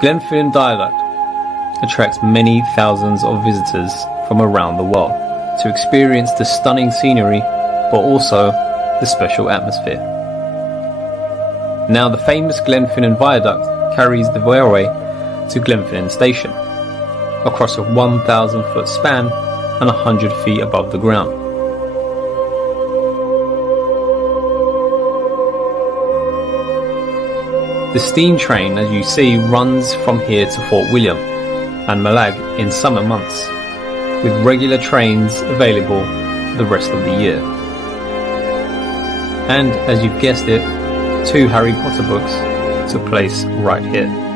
Glenfinn dialect attracts many thousands of visitors from around the world to experience the stunning scenery, but also the special atmosphere. Now the famous Glenfinn viaduct carries the railway to Glenfinn station, across a 1,000-foot span and 100 feet above the ground. The steam train, as you see, runs from here to Fort William and Malag in summer months, with regular trains available for the rest of the year. And as you've guessed it, 2 Harry Potter books took place right here.